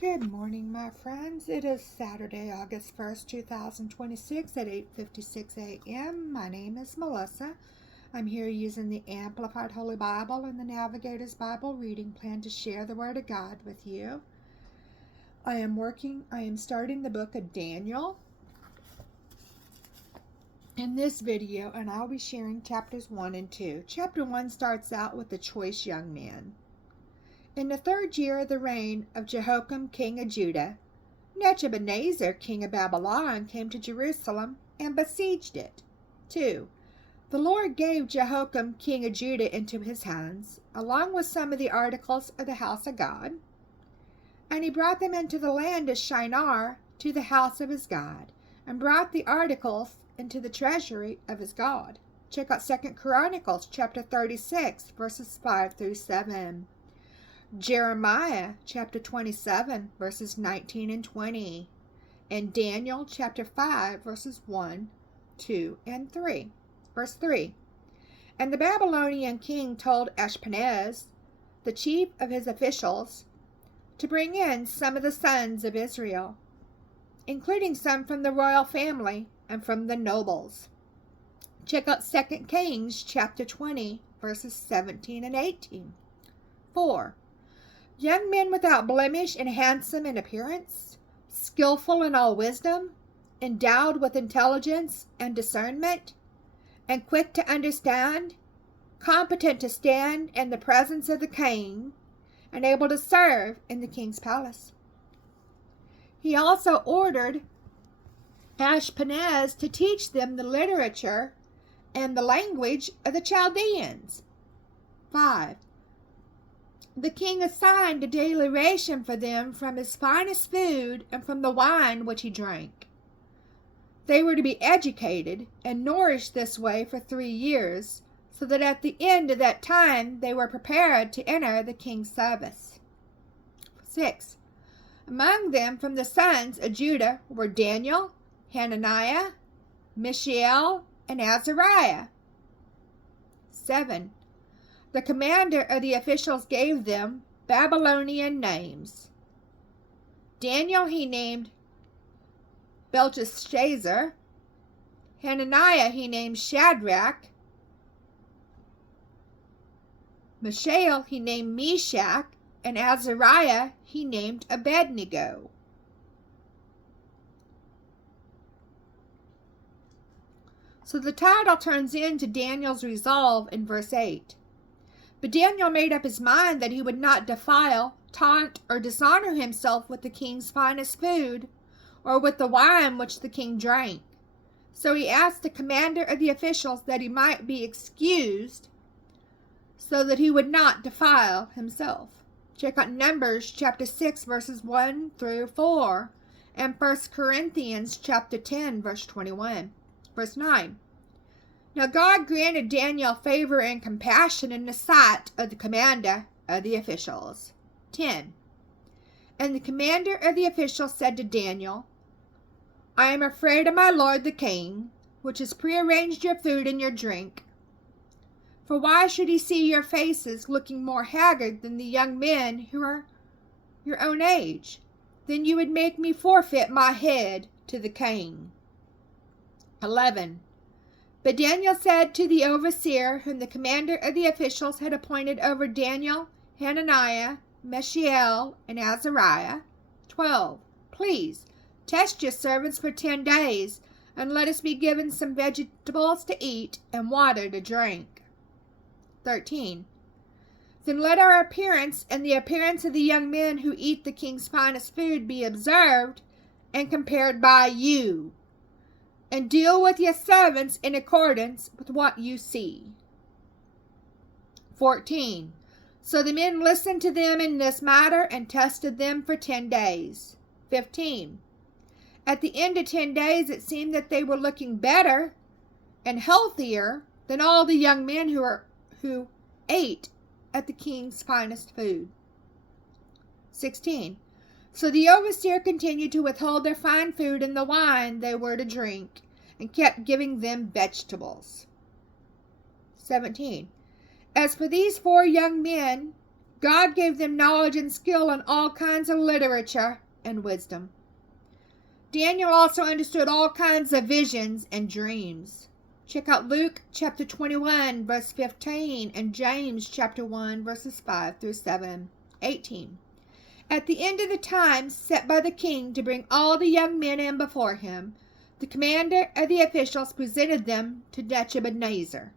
Good morning, my friends. It is Saturday, August 1st, 2026 at 8:56 a.m. My name is Melissa. I'm here using the Amplified Holy Bible and the Navigator's Bible reading plan to share the Word of God with you. I am starting the book of Daniel in this video, and I'll be sharing chapters 1 and 2. Chapter 1 starts out with the choice young man. In the 3rd year of the reign of Jehoiakim, king of Judah, Nebuchadnezzar, king of Babylon, came to Jerusalem and besieged it. 2. The Lord gave Jehoiakim, king of Judah, into his hands, along with some of the articles of the house of God. And he brought them into the land of Shinar to the house of his God, and brought the articles into the treasury of his God. Check out 2 Chronicles chapter 36, verses 5 through 7. Jeremiah chapter 27, verses 19 and 20. And Daniel chapter 5, verses 1, 2, and 3. Verse 3. And the Babylonian king told Ashpenaz, the chief of his officials, to bring in some of the sons of Israel, including some from the royal family and from the nobles. Check out 2 Kings chapter 20, verses 17 and 18. 4. Young men without blemish and handsome in appearance, skillful in all wisdom, endowed with intelligence and discernment, and quick to understand, competent to stand in the presence of the king, and able to serve in the king's palace. He also ordered Ashpenaz to teach them the literature and the language of the Chaldeans. 5. The king assigned a daily ration for them from his finest food and from the wine which he drank. They were to be educated and nourished this way for 3 years, so that at the end of that time they were prepared to enter the king's service. 6. Among them from the sons of Judah were Daniel, Hananiah, Mishael, and Azariah. 7. The commander of the officials gave them Babylonian names. Daniel he named Belteshazzar. Hananiah he named Shadrach. Mishael he named Meshach. And Azariah he named Abednego. So the title turns into Daniel's resolve in verse 8. But Daniel made up his mind that he would not defile, taunt, or dishonor himself with the king's finest food, or with the wine which the king drank. So he asked the commander of the officials that he might be excused, so that he would not defile himself. Check out Numbers chapter 6, verses 1 through 4, and 1 Corinthians chapter 10, verse 21. Verse 9. Now God granted Daniel favor and compassion in the sight of the commander of the officials. 10. And the commander of the officials said to Daniel, I am afraid of my lord the king, which has prearranged your food and your drink. For why should he see your faces looking more haggard than the young men who are your own age? Then you would make me forfeit my head to the king. 11. But Daniel said to the overseer, whom the commander of the officials had appointed over Daniel, Hananiah, Mishael, and Azariah, 12. Please, test your servants for 10 days, and let us be given some vegetables to eat and water to drink. 13. Then let our appearance and the appearance of the young men who eat the king's finest food be observed and compared by you, and deal with your servants in accordance with what you see. 14. So the men listened to them in this matter and tested them for 10 days. 15. At the end of 10 days, it seemed that they were looking better and healthier than all the young men who ate at the king's finest food. 16. So the overseer continued to withhold their fine food and the wine they were to drink, and kept giving them vegetables. 17. As for these 4 young men, God gave them knowledge and skill in all kinds of literature and wisdom. Daniel also understood all kinds of visions and dreams. Check out Luke chapter 21, verse 15, and James chapter 1, verses 5 through 7, 18. At the end of the time set by the king to bring all the young men in before him, the commander of the officials presented them to Nebuchadnezzar.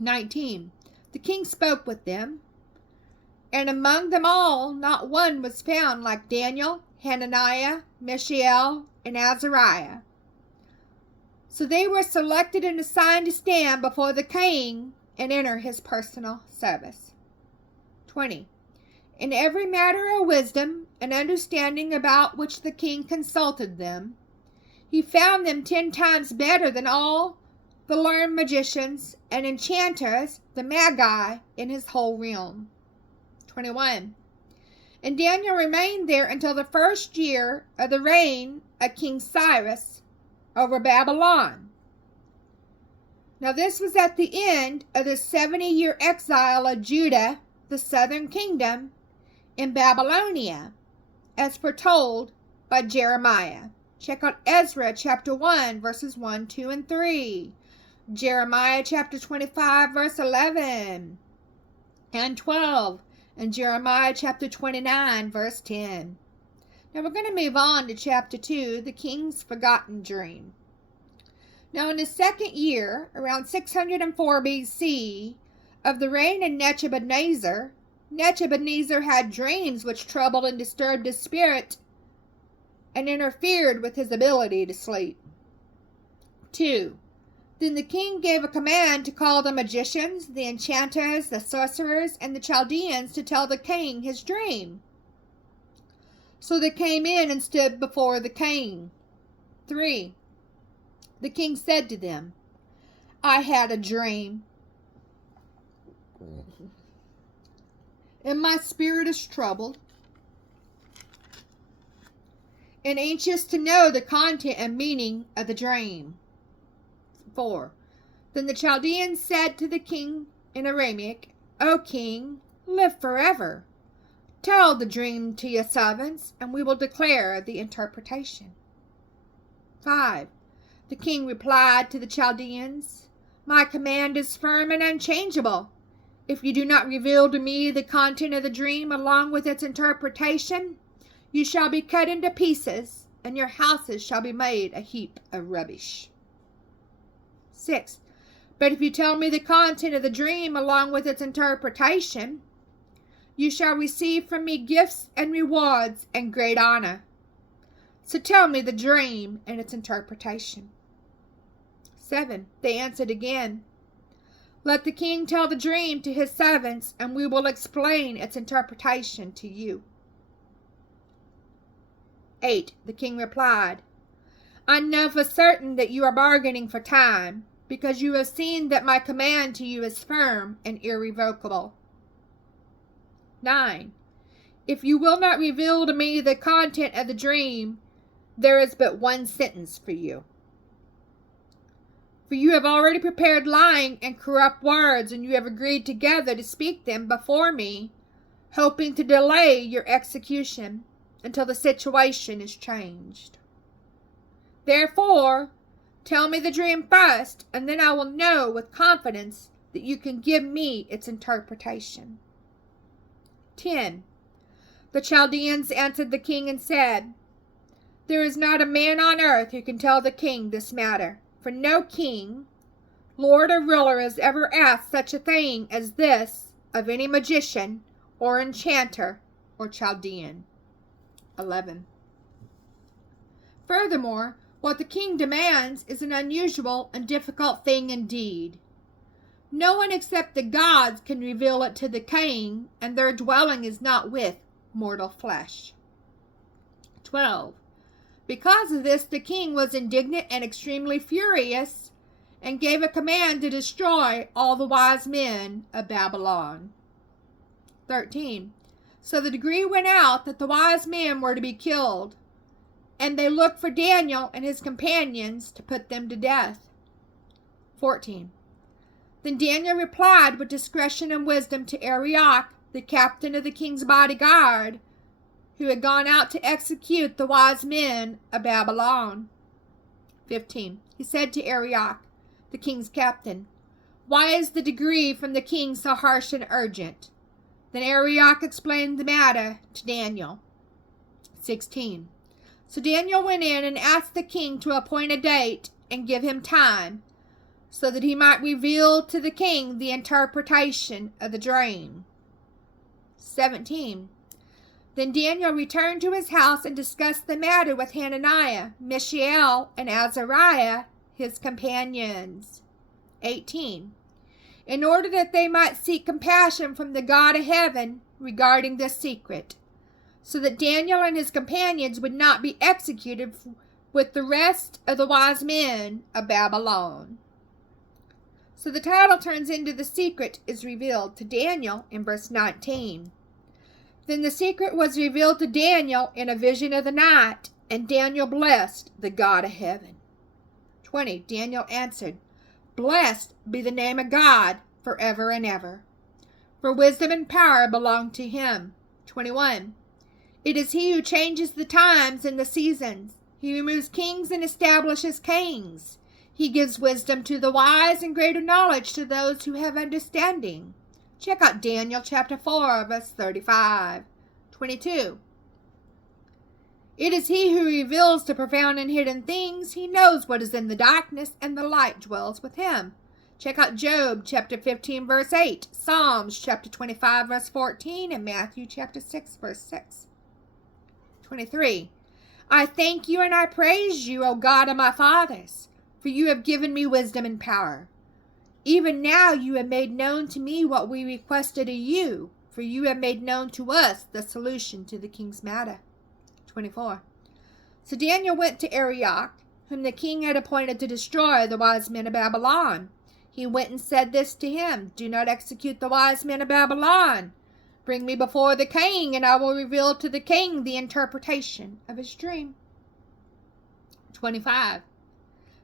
19. The king spoke with them, and among them all not one was found like Daniel, Hananiah, Mishael, and Azariah. So they were selected and assigned to stand before the king and enter his personal service. 20. In every matter of wisdom and understanding about which the king consulted them, he found them 10 times better than all the learned magicians and enchanters, the Magi, in his whole realm. 21. And Daniel remained there until the first year of the reign of King Cyrus over Babylon. Now this was at the end of the 70-year exile of Judah, the southern kingdom, in Babylonia, as foretold by Jeremiah. Check out Ezra chapter 1, verses 1, 2, and 3. Jeremiah chapter 25, verse 11 and 12. And Jeremiah chapter 29, verse 10. Now we're going to move on to chapter 2, the king's forgotten dream. Now in the second year, around 604 BC, of the reign of Nebuchadnezzar, Nebuchadnezzar had dreams which troubled and disturbed his spirit and interfered with his ability to sleep. 2. Then the king gave a command to call the magicians, the enchanters, the sorcerers, and the Chaldeans to tell the king his dream. So they came in and stood before the king. 3. The king said to them, I had a dream, and my spirit is troubled and anxious to know the content and meaning of the dream. 4. Then the Chaldeans said to the king in Aramaic, O king, live forever. Tell the dream to your servants, and we will declare the interpretation. 5. The king replied to the Chaldeans, My command is firm and unchangeable. If you do not reveal to me the content of the dream along with its interpretation, you shall be cut into pieces, and your houses shall be made a heap of rubbish. 6. But if you tell me the content of the dream along with its interpretation, you shall receive from me gifts and rewards and great honor. So tell me the dream and its interpretation. 7. They answered again, Let the king tell the dream to his servants, and we will explain its interpretation to you. 8. The king replied, I know for certain that you are bargaining for time, because you have seen that my command to you is firm and irrevocable. 9. If you will not reveal to me the content of the dream, there is but one sentence for you. For you have already prepared lying and corrupt words, and you have agreed together to speak them before me, hoping to delay your execution until the situation is changed. Therefore, tell me the dream first, and then I will know with confidence that you can give me its interpretation. 10. The Chaldeans answered the king and said, There is not a man on earth who can tell the king this matter, for no king, lord or ruler has ever asked such a thing as this of any magician or enchanter or Chaldean. 11. Furthermore, what the king demands is an unusual and difficult thing indeed. No one except the gods can reveal it to the king, and their dwelling is not with mortal flesh. 12. Because of this, the king was indignant and extremely furious, and gave a command to destroy all the wise men of Babylon. 13. So the decree went out that the wise men were to be killed, and they looked for Daniel and his companions to put them to death. 14. Then Daniel replied with discretion and wisdom to Arioch, the captain of the king's bodyguard, who had gone out to execute the wise men of Babylon. 15. He said to Arioch, the king's captain, "Why is the decree from the king so harsh and urgent?" Then Arioch explained the matter to Daniel. 16. So Daniel went in and asked the king to appoint a date and give him time, so that he might reveal to the king the interpretation of the dream. 17. Then Daniel returned to his house and discussed the matter with Hananiah, Mishael, and Azariah, his companions. 18. In order that they might seek compassion from the God of heaven regarding this secret, so that Daniel and his companions would not be executed with the rest of the wise men of Babylon. So the title turns into "The Secret is Revealed to Daniel" in verse 19. Then the secret was revealed to Daniel in a vision of the night, and Daniel blessed the God of heaven. 20. Daniel answered, "Blessed be the name of God forever and ever, for wisdom and power belong to him." 21. It is he who changes the times and the seasons. He removes kings and establishes kings. He gives wisdom to the wise and greater knowledge to those who have understanding. Check out Daniel chapter 4, verse 35. 22. It is he who reveals the profound and hidden things. He knows what is in the darkness, and the light dwells with him. Check out Job chapter 15, verse 8, Psalms chapter 25, verse 14, and Matthew chapter 6, verse 6. 23. I thank you and I praise you, O God of my fathers, for you have given me wisdom and power. Even now you have made known to me what we requested of you, for you have made known to us the solution to the king's matter. 24. So Daniel went to Arioch, whom the king had appointed to destroy the wise men of Babylon. He went and said this to him, "Do not execute the wise men of Babylon. Bring me before the king, and I will reveal to the king the interpretation of his dream." 25.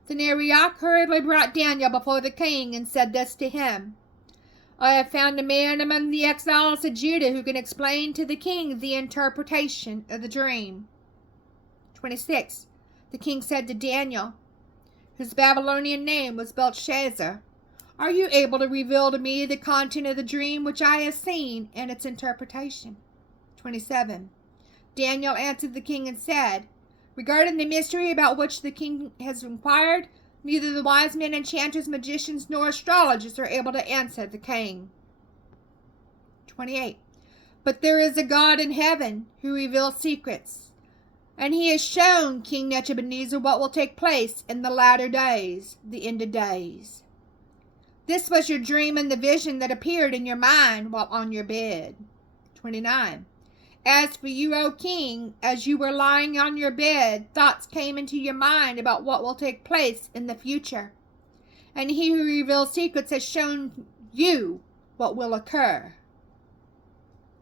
Then Arioch hurriedly brought Daniel before the king and said this to him, "I have found a man among the exiles of Judah who can explain to the king the interpretation of the dream." 26. The king said to Daniel, whose Babylonian name was Belshazzar, "Are you able to reveal to me the content of the dream which I have seen and its interpretation?" 27. Daniel answered the king and said, "Regarding the mystery about which the king has inquired, neither the wise men, enchanters, magicians, nor astrologers are able to answer the king." 28. But there is a God in heaven who reveals secrets, and he has shown King Nebuchadnezzar what will take place in the latter days, the end of days. This was your dream and the vision that appeared in your mind while on your bed. 29. As for you, O king, as you were lying on your bed, thoughts came into your mind about what will take place in the future. And he who reveals secrets has shown you what will occur.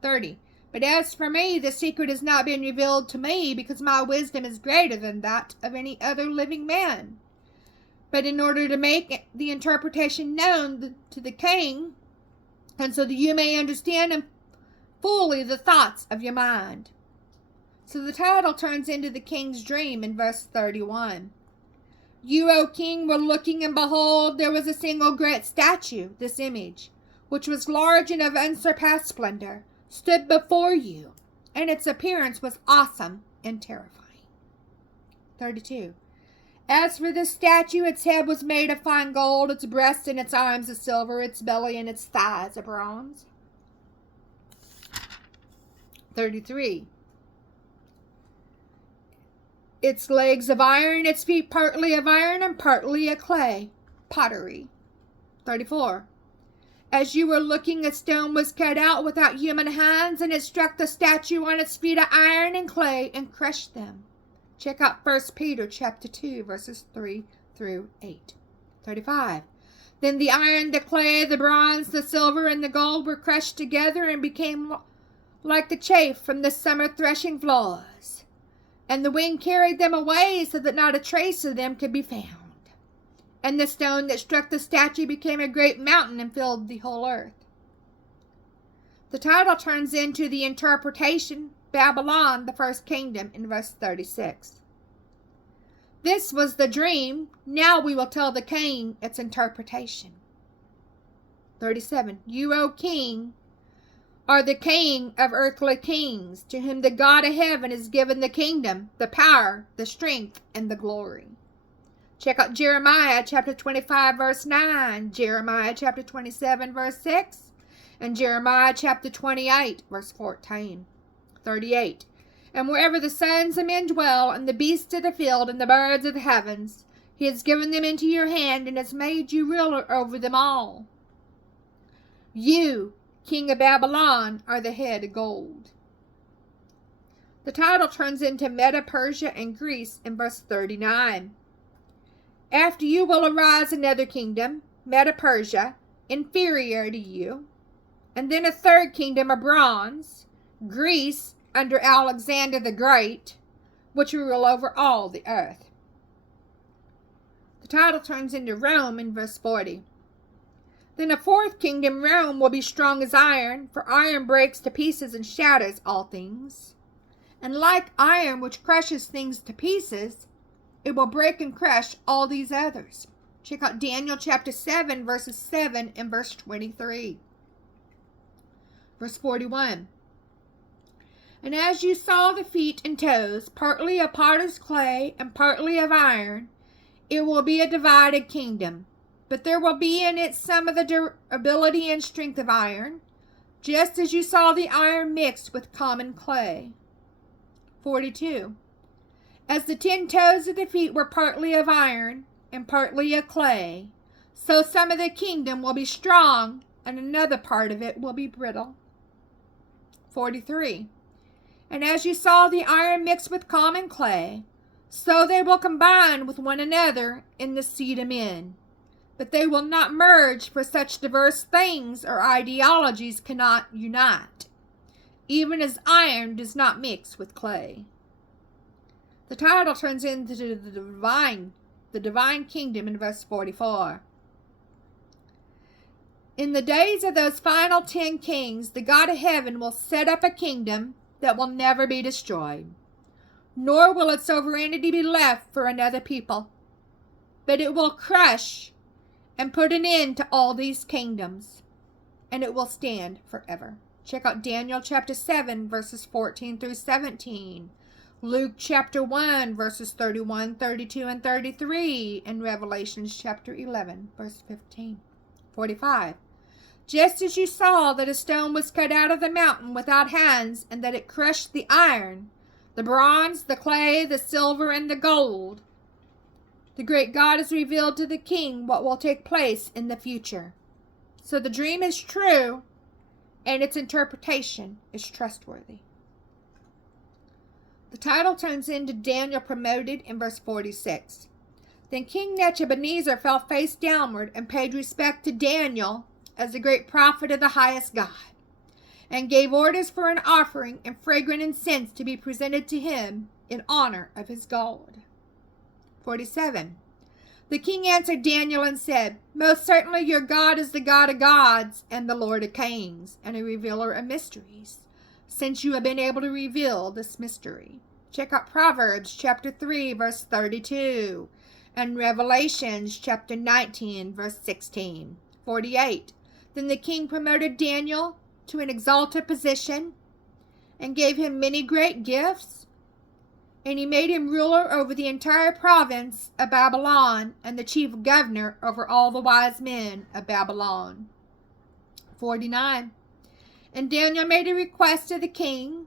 30. But as for me, the secret has not been revealed to me, because my wisdom is greater than that of any other living man. But in order to make the interpretation known to the king, and so that you may understand fully the thoughts of your mind. So the title turns into the king's dream in verse 31. You, O king, were looking, and behold, there was a single great statue, this image, which was large and of unsurpassed splendor, stood before you, and its appearance was awesome and terrifying. 32. As for this statue, its head was made of fine gold, its breasts and its arms of silver, its belly and its thighs of bronze. 33. Its legs of iron, its feet partly of iron and partly of clay, pottery. 34. As you were looking, a stone was cut out without human hands, and it struck the statue on its feet of iron and clay and crushed them. Check out 1 Peter chapter 2, verses 3 through 8. 35. Then the iron, the clay, the bronze, the silver, and the gold were crushed together and became like the chaff from the summer threshing floors. And the wind carried them away so that not a trace of them could be found. And the stone that struck the statue became a great mountain and filled the whole earth. The title turns into the interpretation, Babylon, the first kingdom, in verse 36. This was the dream. Now we will tell the king its interpretation. 37. You, O king, are the king of earthly kings, to whom the God of heaven has given the kingdom, the power, the strength, and the glory. Check out Jeremiah chapter 25, verse 9, Jeremiah chapter 27, verse 6, and Jeremiah chapter 28, verse 14. 38. And wherever the sons of men dwell, and the beasts of the field, and the birds of the heavens, he has given them into your hand, and has made you ruler over them all. You, king of Babylon, are the head of gold. The title turns into Medo Persia and Greece in verse 39. After you will arise another kingdom, Medo Persia, inferior to you, and then a third kingdom of bronze, Greece, under Alexander the Great, which will rule over all the earth. The title turns into Rome in verse 40. Then a fourth kingdom, Rome, will be strong as iron, for iron breaks to pieces and shatters all things. And like iron which crushes things to pieces, it will break and crush all these others. Check out Daniel chapter 7, verses 7 and verse 23. Verse 41. And as you saw the feet and toes, partly of potter's clay and partly of iron, it will be a divided kingdom. But there will be in it some of the durability and strength of iron, just as you saw the iron mixed with common clay. 42. As the 10 toes of the feet were partly of iron and partly of clay, so some of the kingdom will be strong, and another part of it will be brittle. 43. And as you saw the iron mixed with common clay, so they will combine with one another in the seed of men. But they will not merge, for such diverse things or ideologies cannot unite, even as iron does not mix with clay. The title turns into the divine kingdom in verse 44. In the days of those final 10 kings, the God of heaven will set up a kingdom that will never be destroyed, nor will its sovereignty be left for another people, but it will crush and put an end to all these kingdoms, and it will stand forever. Check out Daniel chapter 7, verses 14 through 17, Luke chapter 1, verses 31, 32, and 33, and Revelation chapter 11, verse 15. 45. Just as you saw that a stone was cut out of the mountain without hands, and that it crushed the iron, the bronze, the clay, the silver, and the gold, the great God has revealed to the king what will take place in the future. So the dream is true, and its interpretation is trustworthy. The title turns into Daniel promoted in verse 46. Then King Nebuchadnezzar fell face downward and paid respect to Daniel as the great prophet of the highest God, and gave orders for an offering and fragrant incense to be presented to him in honor of his God. 47. The king answered Daniel and said, Most certainly your God is the God of gods and the Lord of kings, and a revealer of mysteries, since you have been able to reveal this mystery. Check out Proverbs chapter 3, verse 32, and Revelations chapter 19, verse 16. 48. Then the king promoted Daniel to an exalted position and gave him many great gifts, and he made him ruler over the entire province of Babylon and the chief governor over all the wise men of Babylon. 49. And Daniel made a request to the king,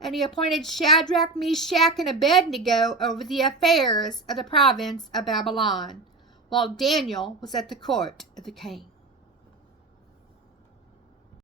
and he appointed Shadrach, Meshach, and Abednego over the affairs of the province of Babylon, while Daniel was at the court of the king.